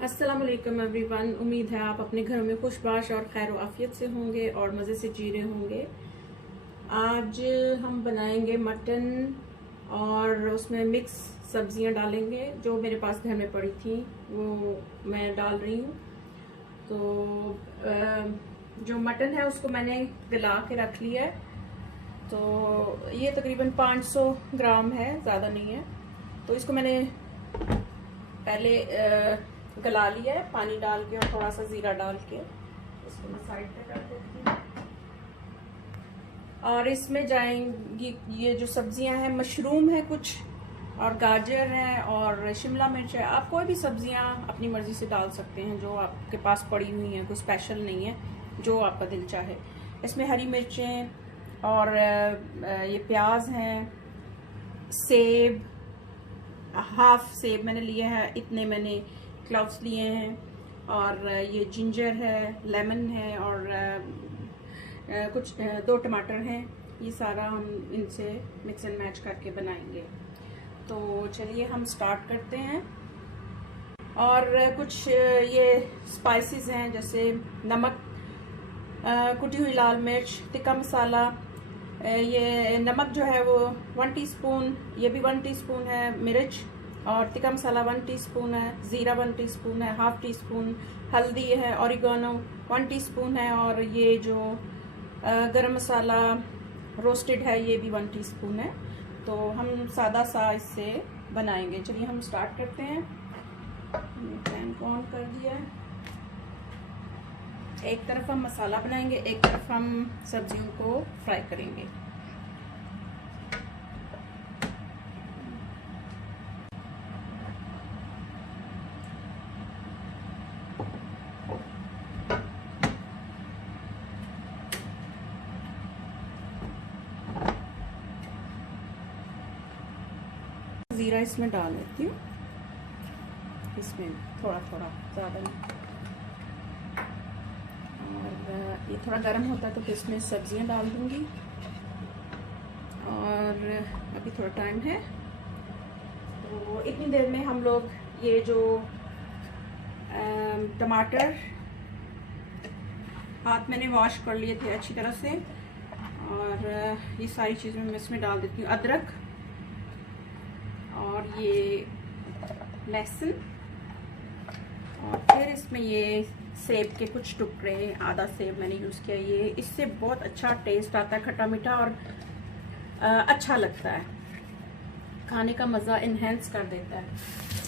अस्सलाम वालेकुम एवरीवन। उम्मीद है आप अपने घरों में खुशबाश और खैर आफियत से होंगे और मज़े से जी रहे होंगे। आज हम बनाएंगे मटन और उसमें मिक्स सब्जियां डालेंगे जो मेरे पास घर में पड़ी थी वो मैं डाल रही हूँ। तो जो मटन है उसको मैंने गला के रख लिया है। तो ये तकरीबन 500 ग्राम है, ज़्यादा नहीं है। तो इसको मैंने पहले गला लिया है पानी डाल के और थोड़ा सा जीरा डाल के। इसको मैं साइड पे कर देती हूँ। और इसमें जाएंगी ये जो सब्जियां हैं, मशरूम है कुछ और गाजर है और शिमला मिर्च है। आप कोई भी सब्जियां अपनी मर्जी से डाल सकते हैं जो आपके पास पड़ी हुई हैं, कोई स्पेशल नहीं है, जो आपका दिल चाहे। इसमें हरी मिर्चें और ये प्याज हैं, सेब, हाफ सेब मैंने लिए है, इतने मैंने क्लव्स लिए हैं, और ये जिंजर है, लेमन है और कुछ 2 टमाटर हैं। ये सारा हम इनसे मिक्स एंड मैच करके बनाएंगे। तो चलिए हम स्टार्ट करते हैं। और कुछ ये स्पाइसेस हैं जैसे नमक, कुटी हुई लाल मिर्च, तिक्का मसाला। ये नमक जो है वो 1 टीस्पून, ये भी 1 टीस्पून है, मिर्च और तिक्का मसाला 1 टीस्पून है, ज़ीरा 1 टीस्पून है, हाफ टीस्पून हल्दी है, ऑरिगेनो 1 टीस्पून है, और ये जो गरम मसाला रोस्टेड है ये भी 1 टीस्पून है। तो हम सादा सा इससे बनाएंगे। चलिए हम स्टार्ट करते हैं। पैन को ऑन कर दिया है। एक तरफ हम मसाला बनाएंगे, एक तरफ हम सब्जियों को फ्राई करेंगे। जीरा इसमें डाल देती हूँ, इसमें थोड़ा थोड़ा, ज़्यादा नहीं। और ये थोड़ा गर्म होता है तो फिर इसमें सब्जियां डाल दूंगी। और अभी थोड़ा टाइम है तो इतनी देर में हम लोग ये जो टमाटर हाथ मैंने वॉश कर लिए थे अच्छी तरह से, और ये सारी चीज़ें मैं इसमें डाल देती हूँ। अदरक और ये लहसुन, और फिर इसमें ये सेब के कुछ टुकड़े, आधा सेब मैंने यूज़ किया। ये इससे बहुत अच्छा टेस्ट आता है, खट्टा मीठा, और अच्छा लगता है, खाने का मज़ा इन्हेंस कर देता है।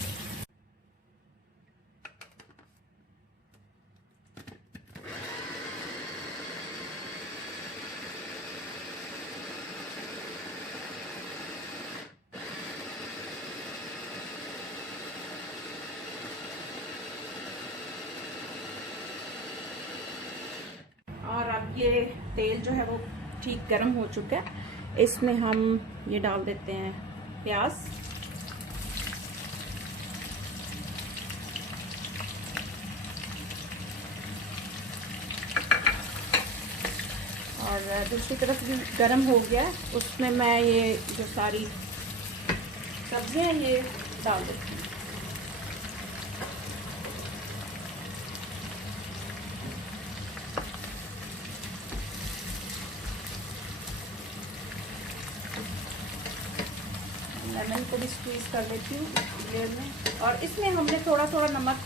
और अब ये तेल जो है वो ठीक गर्म हो चुका है। इसमें हम ये डाल देते हैं प्याज, और दूसरी तरफ भी गर्म हो गया। उसमें मैं ये जो सारी सब्जियां हैं ये डाल देती हूँ। लेमन को भी स्क्वीज कर देती हूँ लेयर में। और इसमें हमने थोड़ा थोड़ा नमक,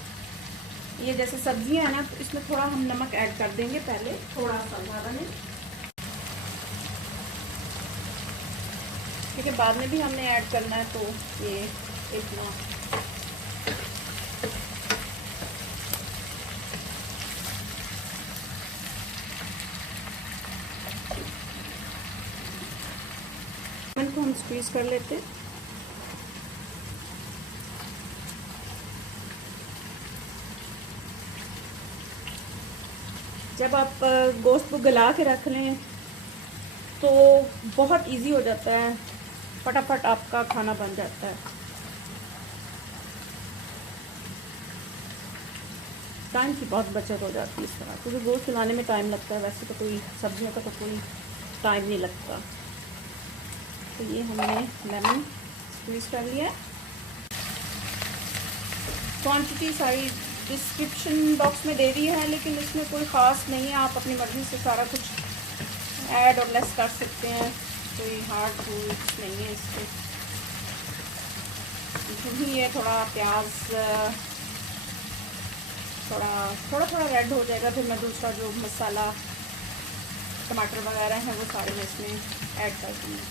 ये जैसे सब्जियां है ना तो इसमें थोड़ा हम नमक ऐड कर देंगे पहले, थोड़ा सा, ज़्यादा नहीं, क्योंकि बाद में भी हमने ऐड करना है। तो ये इतना लेमन को हम स्क्वीज कर लेते हैं। जब आप गोश्त को गला के रख लें तो बहुत इजी हो जाता है, फटाफट आपका खाना बन जाता है। टाइम की बहुत बचत हो जाती है इस तरह, क्योंकि गोश्त चलाने में टाइम लगता है, वैसे तो कोई सब्जियों का तो कोई टाइम नहीं लगता। तो ये हमने लेमन स्क्वीज कर लिया। क्वांटिटी सारी डिस्क्रिप्शन बॉक्स में दे दी है, लेकिन इसमें कोई ख़ास नहीं है, आप अपनी मर्ज़ी से सारा कुछ ऐड और लेस कर सकते हैं, कोई हार्ड रूल्स नहीं है इसके। ही है थोड़ा प्याज थोड़ा रेड हो जाएगा, फिर मैं दूसरा जो मसाला टमाटर वगैरह हैं वो सारे मैं इसमें ऐड कर दूँगी।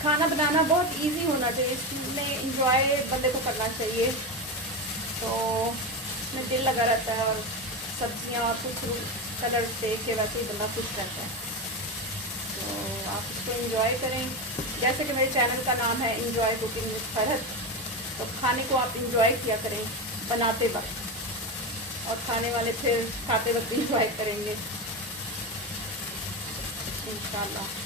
खाना बनाना बहुत इजी होना चाहिए, इसमें इंजॉय बंदे को करना चाहिए, तो इसमें दिल लगा रहता है और सब्जियां और कुछ कलर देख के वैसे ही बंदा खुश रहता है। तो आप इसको इंजॉय करें, जैसे कि मेरे चैनल का नाम है इंजॉय कुकिंग विद फरहत, तो खाने को आप इंजॉय किया करें बनाते वक्त, और खाने वाले फिर खाते वक्त इंजॉय करेंगे इंशाल्लाह।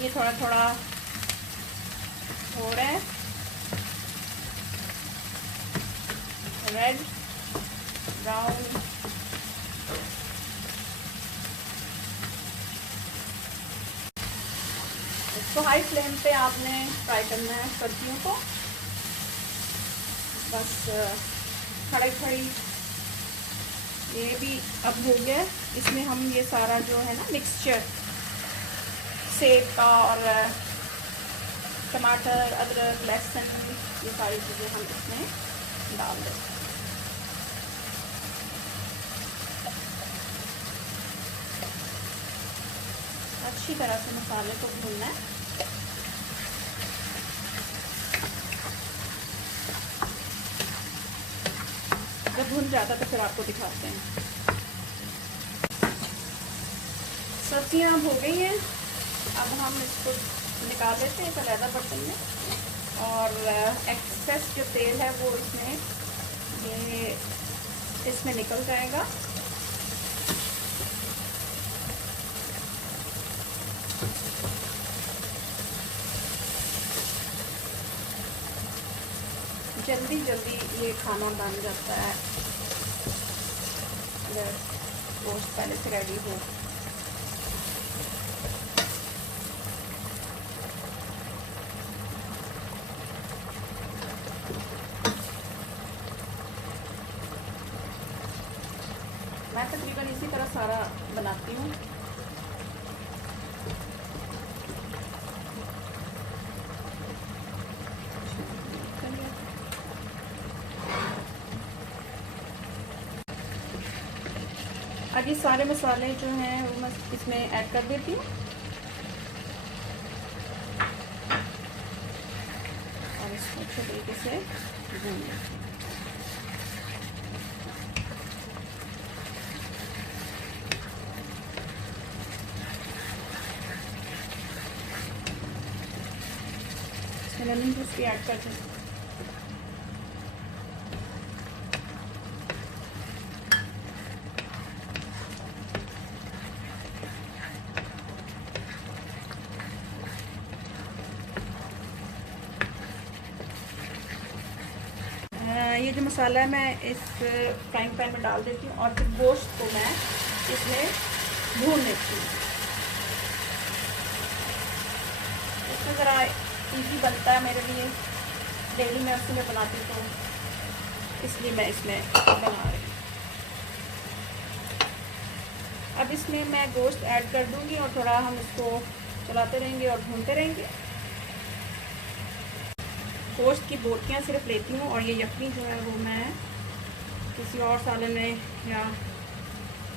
ये थोड़ा थोड़ा हो रहा है रेड ब्राउन, इसको हाई फ्लेम पे आपने फ्राई करना है सब्जियों को, बस खड़ी ये भी अब हो गया। इसमें हम ये सारा जो है ना मिक्सचर सेब का और टमाटर, अदरक, लहसुन, ये सारी चीज़ें हम इसमें डाल दें। अच्छी तरह से मसाले को भूनना है। जब भून जाता तो फिर आपको दिखाते हैं। सब्जियां अब हो गई हैं, अब हम इसको निकाल देते हैं एक अलग बर्तन में, और एक्सेस जो तेल है वो इसमें निकल जाएगा। जल्दी ये खाना बन जाता है अगर गोश्त पहले से रेडी हो। मैं तकरीबन इसी तरह सारा बनाती हूँ। अब ये सारे मसाले जो हैं वो मैं इसमें ऐड कर देती हूँ, और इसको अच्छे तरीके से भून लेती हूँ। लेमन जूस भी ऐड कर दें। ये जो मसाला है मैं इस फ्राइंग पैन में डाल देती हूँ, और फिर गोश्त को मैं इसमें भून लेती हूँ। इसमें ज़रा इजी बनता है मेरे लिए, डेली मैं उसी में बनाती हूँ, तो इसलिए मैं इसमें बना रही हूँ। अब इसमें मैं गोश्त ऐड कर दूँगी और थोड़ा हम इसको चलाते रहेंगे और भूनते रहेंगे। गोश्त की बोटियाँ सिर्फ लेती हूँ, और ये यखनी जो है वो मैं किसी और सालन में या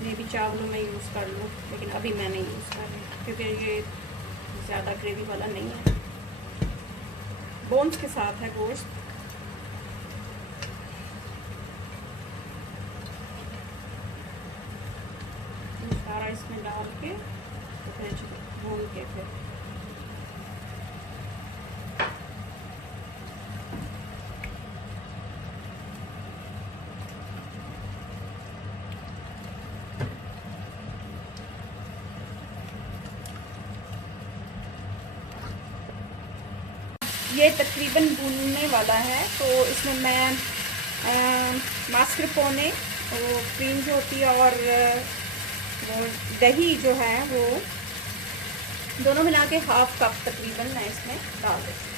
मे भी चावलों में यूज़ कर लूँ, लेकिन अभी मैं नहीं यूज़ कर रही क्योंकि ये ज़्यादा ग्रेवी वाला नहीं है। बोन्स के साथ है गोश्त। सारा इसमें डाल के तो फिर भून के फिर ये तकरीबन भूनने वाला है, तो इसमें मैं मास्कारपोने, वो क्रीम जो होती है, और वो दही जो है, वो दोनों मिला के हाफ कप तकरीबन मैं इसमें डाल देती हूँ।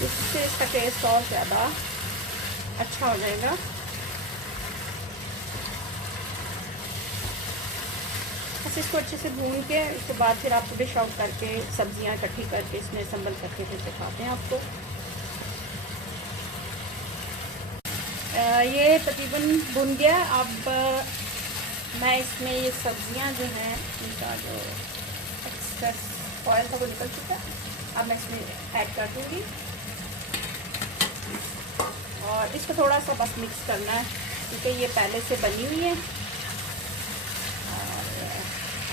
इससे इसका टेस्ट और ज़्यादा अच्छा हो जाएगा। बस इसको अच्छे से भून के उसके बाद फिर आपको डिश आउट करके सब्जियां इकट्ठी करके इसमें संभल करके फिर दिखाते हैं आपको। ये तकरीबन भुन गया। अब मैं इसमें ये सब्जियां जो हैं, इनका जो एक्सेस ऑयल था वो निकल चुका है, अब मैं इसमें ऐड कर दूँगी और इसको थोड़ा सा बस मिक्स करना है, क्योंकि ये पहले से बनी हुई है। और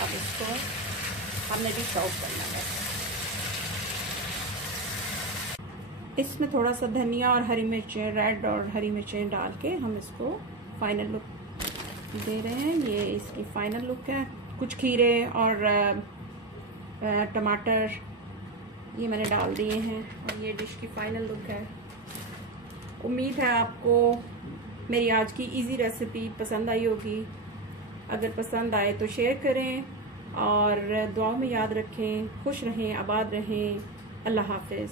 अब इसको हमने डिश आउट करना है। इसमें थोड़ा सा धनिया और हरी मिर्चें, रेड और हरी मिर्चें डाल के हम इसको फाइनल लुक दे रहे हैं। ये इसकी फाइनल लुक है। कुछ खीरे और टमाटर ये मैंने डाल दिए हैं और ये डिश की फाइनल लुक है। उम्मीद है आपको मेरी आज की इजी रेसिपी पसंद आई होगी। अगर पसंद आए तो शेयर करें और दुआओं में याद रखें। खुश रहें, आबाद रहें। अल्लाह हाफिज़।